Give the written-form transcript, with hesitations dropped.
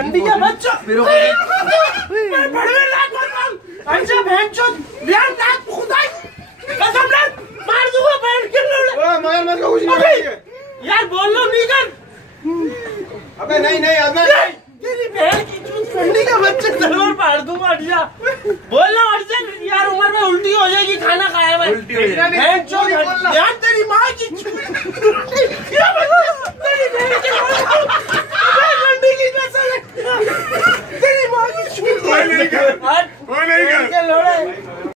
गंदी का बच्चा अच्छा भेंचोद ध्यान रख खुदा कसम ले मार दूंगा बैठ के ओए मगर मत कुछ नहीं यार बोल लो नहीं कर अबे नहीं अबे नहीं तेरी बहन की चूत गंदी का बच्चा जरूर फाड़ दूंगा हट जा बोल लो हट जा यार उम्र में उल्टी हो जाएगी खाना खाया मैं उल्टी हो जाएगी भेंचोद ध्यान